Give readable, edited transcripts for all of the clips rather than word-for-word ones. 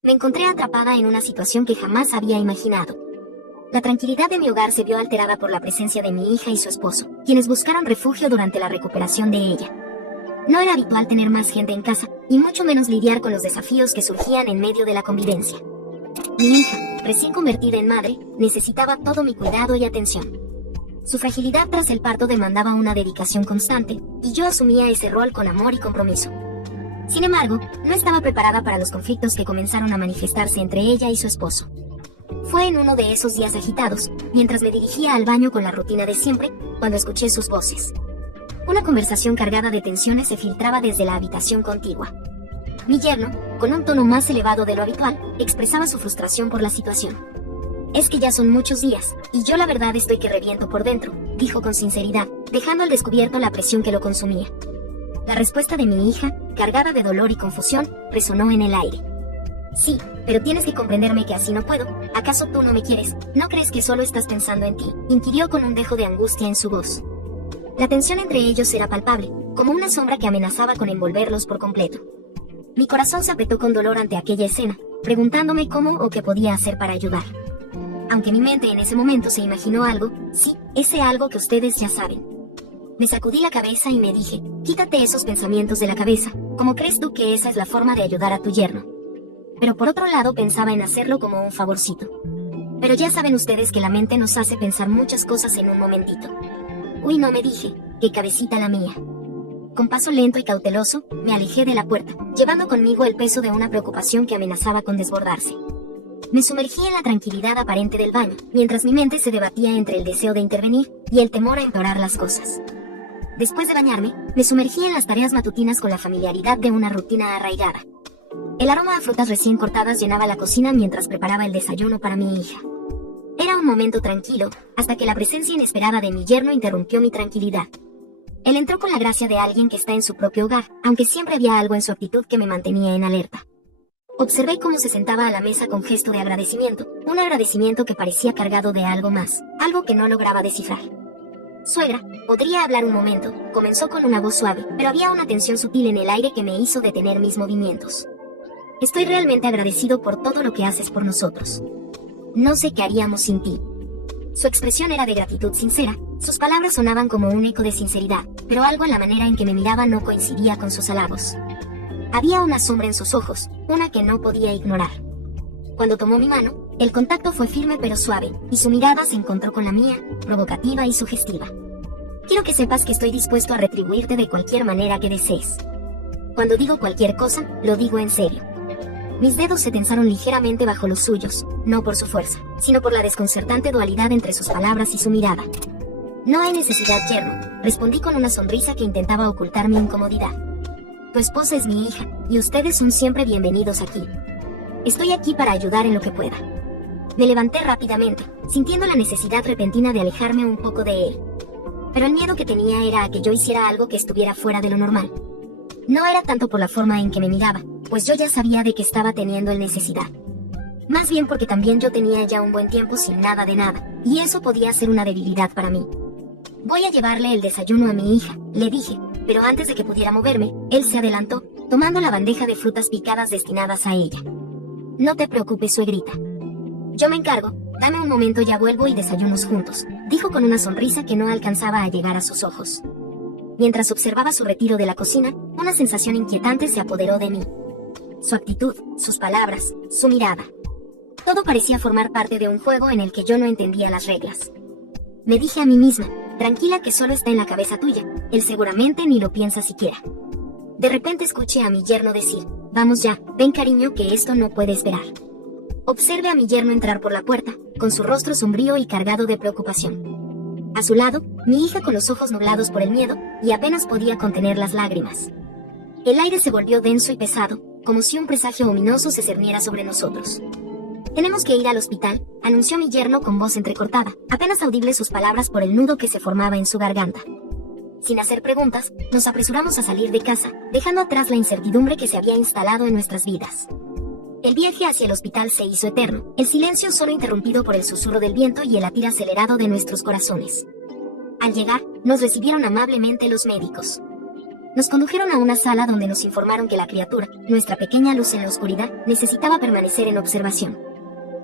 Me encontré atrapada en una situación que jamás había imaginado. La tranquilidad de mi hogar se vio alterada por la presencia de mi hija y su esposo, quienes buscaron refugio durante la recuperación de ella. No era habitual tener más gente en casa, y mucho menos lidiar con los desafíos que surgían en medio de la convivencia. Mi hija, recién convertida en madre, necesitaba todo mi cuidado y atención. Su fragilidad tras el parto demandaba una dedicación constante, y yo asumía ese rol con amor y compromiso. Sin embargo, no estaba preparada para los conflictos que comenzaron a manifestarse entre ella y su esposo. Fue en uno de esos días agitados, mientras me dirigía al baño con la rutina de siempre, cuando escuché sus voces. Una conversación cargada de tensiones se filtraba desde la habitación contigua. Mi yerno, con un tono más elevado de lo habitual, expresaba su frustración por la situación. «Es que ya son muchos días, y yo la verdad estoy que reviento por dentro», dijo con sinceridad, dejando al descubierto la presión que lo consumía. La respuesta de mi hija, cargada de dolor y confusión, resonó en el aire. «Sí, pero tienes que comprenderme que así no puedo. ¿Acaso tú no me quieres? ¿No crees que solo estás pensando en ti?», inquirió con un dejo de angustia en su voz. La tensión entre ellos era palpable, como una sombra que amenazaba con envolverlos por completo. Mi corazón se apretó con dolor ante aquella escena, preguntándome cómo o qué podía hacer para ayudar. Aunque mi mente en ese momento se imaginó algo, sí, ese algo que ustedes ya saben. Me sacudí la cabeza y me dije, quítate esos pensamientos de la cabeza, ¿cómo crees tú que esa es la forma de ayudar a tu yerno? Pero por otro lado pensaba en hacerlo como un favorcito. Pero ya saben ustedes que la mente nos hace pensar muchas cosas en un momentito. Uy, no, me dije, qué cabecita la mía. Con paso lento y cauteloso, me alejé de la puerta, llevando conmigo el peso de una preocupación que amenazaba con desbordarse. Me sumergí en la tranquilidad aparente del baño, mientras mi mente se debatía entre el deseo de intervenir y el temor a empeorar las cosas. Después de bañarme, me sumergí en las tareas matutinas con la familiaridad de una rutina arraigada. El aroma a frutas recién cortadas llenaba la cocina mientras preparaba el desayuno para mi hija. Era un momento tranquilo, hasta que la presencia inesperada de mi yerno interrumpió mi tranquilidad. Él entró con la gracia de alguien que está en su propio hogar, aunque siempre había algo en su actitud que me mantenía en alerta. Observé cómo se sentaba a la mesa con gesto de agradecimiento, un agradecimiento que parecía cargado de algo más, algo que no lograba descifrar. «Suegra, ¿podría hablar un momento?», comenzó con una voz suave, pero había una tensión sutil en el aire que me hizo detener mis movimientos. «Estoy realmente agradecido por todo lo que haces por nosotros. No sé qué haríamos sin ti». Su expresión era de gratitud sincera, sus palabras sonaban como un eco de sinceridad, pero algo en la manera en que me miraba no coincidía con sus halagos. Había una sombra en sus ojos, una que no podía ignorar. Cuando tomó mi mano, el contacto fue firme pero suave, y su mirada se encontró con la mía, provocativa y sugestiva. «Quiero que sepas que estoy dispuesto a retribuirte de cualquier manera que desees. Cuando digo cualquier cosa, lo digo en serio». Mis dedos se tensaron ligeramente bajo los suyos, no por su fuerza, sino por la desconcertante dualidad entre sus palabras y su mirada. «No hay necesidad, yerno», respondí con una sonrisa que intentaba ocultar mi incomodidad. «Tu esposa es mi hija, y ustedes son siempre bienvenidos aquí. Estoy aquí para ayudar en lo que pueda». Me levanté rápidamente, sintiendo la necesidad repentina de alejarme un poco de él. Pero el miedo que tenía era a que yo hiciera algo que estuviera fuera de lo normal. No era tanto por la forma en que me miraba, pues yo ya sabía de que estaba teniendo el necesidad. Más bien porque también yo tenía ya un buen tiempo sin nada de nada, y eso podía ser una debilidad para mí. «Voy a llevarle el desayuno a mi hija», le dije, pero antes de que pudiera moverme, él se adelantó, tomando la bandeja de frutas picadas destinadas a ella. «No te preocupes, suegrita. Yo me encargo, dame un momento, ya vuelvo y desayunos juntos», dijo con una sonrisa que no alcanzaba a llegar a sus ojos. Mientras observaba su retiro de la cocina, una sensación inquietante se apoderó de mí. Su actitud, sus palabras, su mirada. Todo parecía formar parte de un juego en el que yo no entendía las reglas. Me dije a mí misma, tranquila, que solo está en la cabeza tuya, él seguramente ni lo piensa siquiera. De repente escuché a mi yerno decir, «Vamos ya, ven cariño, que esto no puede esperar». Observé a mi yerno entrar por la puerta, con su rostro sombrío y cargado de preocupación. A su lado, mi hija con los ojos nublados por el miedo, y apenas podía contener las lágrimas. El aire se volvió denso y pesado, como si un presagio ominoso se cerniera sobre nosotros. «Tenemos que ir al hospital», anunció mi yerno con voz entrecortada, apenas audibles sus palabras por el nudo que se formaba en su garganta. Sin hacer preguntas, nos apresuramos a salir de casa, dejando atrás la incertidumbre que se había instalado en nuestras vidas. El viaje hacia el hospital se hizo eterno, el silencio solo interrumpido por el susurro del viento y el latir acelerado de nuestros corazones. Al llegar, nos recibieron amablemente los médicos. Nos condujeron a una sala donde nos informaron que la criatura, nuestra pequeña luz en la oscuridad, necesitaba permanecer en observación.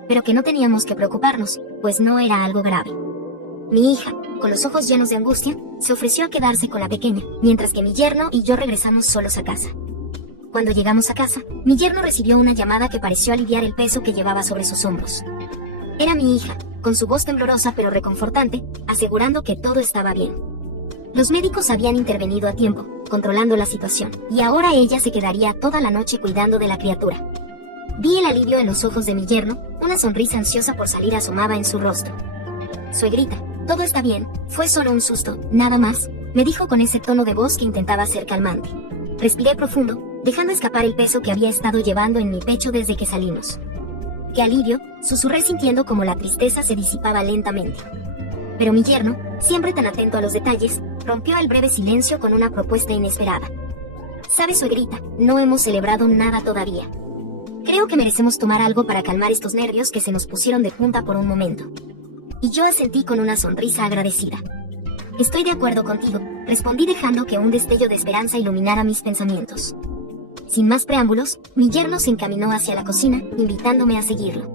Pero que no teníamos que preocuparnos, pues no era algo grave. Mi hija, con los ojos llenos de angustia, se ofreció a quedarse con la pequeña, mientras que mi yerno y yo regresamos solos a casa. Cuando llegamos a casa, mi yerno recibió una llamada que pareció aliviar el peso que llevaba sobre sus hombros. Era mi hija, con su voz temblorosa pero reconfortante, asegurando que todo estaba bien. Los médicos habían intervenido a tiempo, controlando la situación, y ahora ella se quedaría toda la noche cuidando de la criatura. Vi el alivio en los ojos de mi yerno, una sonrisa ansiosa por salir asomaba en su rostro. Suegrita, todo está bien, fue solo un susto, nada más, me dijo con ese tono de voz que intentaba ser calmante. Respiré profundo, dejando escapar el peso que había estado llevando en mi pecho desde que salimos. ¡Qué alivio!, susurré sintiendo como la tristeza se disipaba lentamente. Pero mi yerno, siempre tan atento a los detalles, rompió el breve silencio con una propuesta inesperada. «¿Sabe, suegrita? No hemos celebrado nada todavía. Creo que merecemos tomar algo para calmar estos nervios que se nos pusieron de punta por un momento». Y yo asentí con una sonrisa agradecida. «Estoy de acuerdo contigo», respondí dejando que un destello de esperanza iluminara mis pensamientos. Sin más preámbulos, mi yerno se encaminó hacia la cocina, invitándome a seguirlo.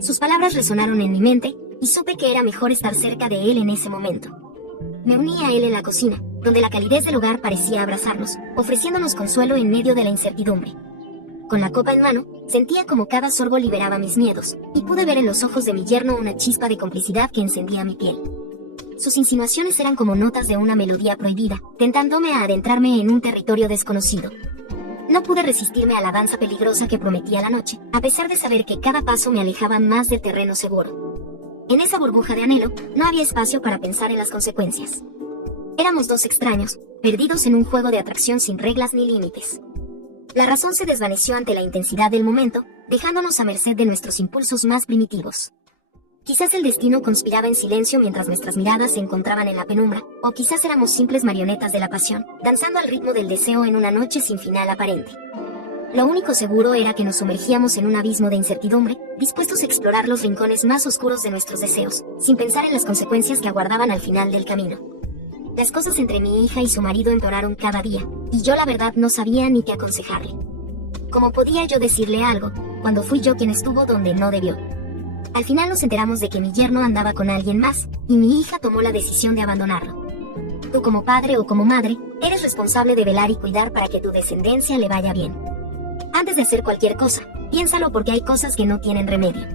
Sus palabras resonaron en mi mente, y supe que era mejor estar cerca de él en ese momento. Me uní a él en la cocina, donde la calidez del hogar parecía abrazarnos, ofreciéndonos consuelo en medio de la incertidumbre. Con la copa en mano, sentía como cada sorbo liberaba mis miedos, y pude ver en los ojos de mi yerno una chispa de complicidad que encendía mi piel. Sus insinuaciones eran como notas de una melodía prohibida, tentándome a adentrarme en un territorio desconocido. No pude resistirme a la danza peligrosa que prometía la noche, a pesar de saber que cada paso me alejaba más del terreno seguro. En esa burbuja de anhelo, no había espacio para pensar en las consecuencias. Éramos dos extraños, perdidos en un juego de atracción sin reglas ni límites. La razón se desvaneció ante la intensidad del momento, dejándonos a merced de nuestros impulsos más primitivos. Quizás el destino conspiraba en silencio mientras nuestras miradas se encontraban en la penumbra, o quizás éramos simples marionetas de la pasión, danzando al ritmo del deseo en una noche sin final aparente. Lo único seguro era que nos sumergíamos en un abismo de incertidumbre, dispuestos a explorar los rincones más oscuros de nuestros deseos, sin pensar en las consecuencias que aguardaban al final del camino. Las cosas entre mi hija y su marido empeoraron cada día, y yo la verdad no sabía ni qué aconsejarle. ¿Cómo podía yo decirle algo, cuando fui yo quien estuvo donde no debió? Al final nos enteramos de que mi yerno andaba con alguien más, y mi hija tomó la decisión de abandonarlo. Tú como padre o como madre, eres responsable de velar y cuidar para que tu descendencia le vaya bien. Antes de hacer cualquier cosa, piénsalo porque hay cosas que no tienen remedio.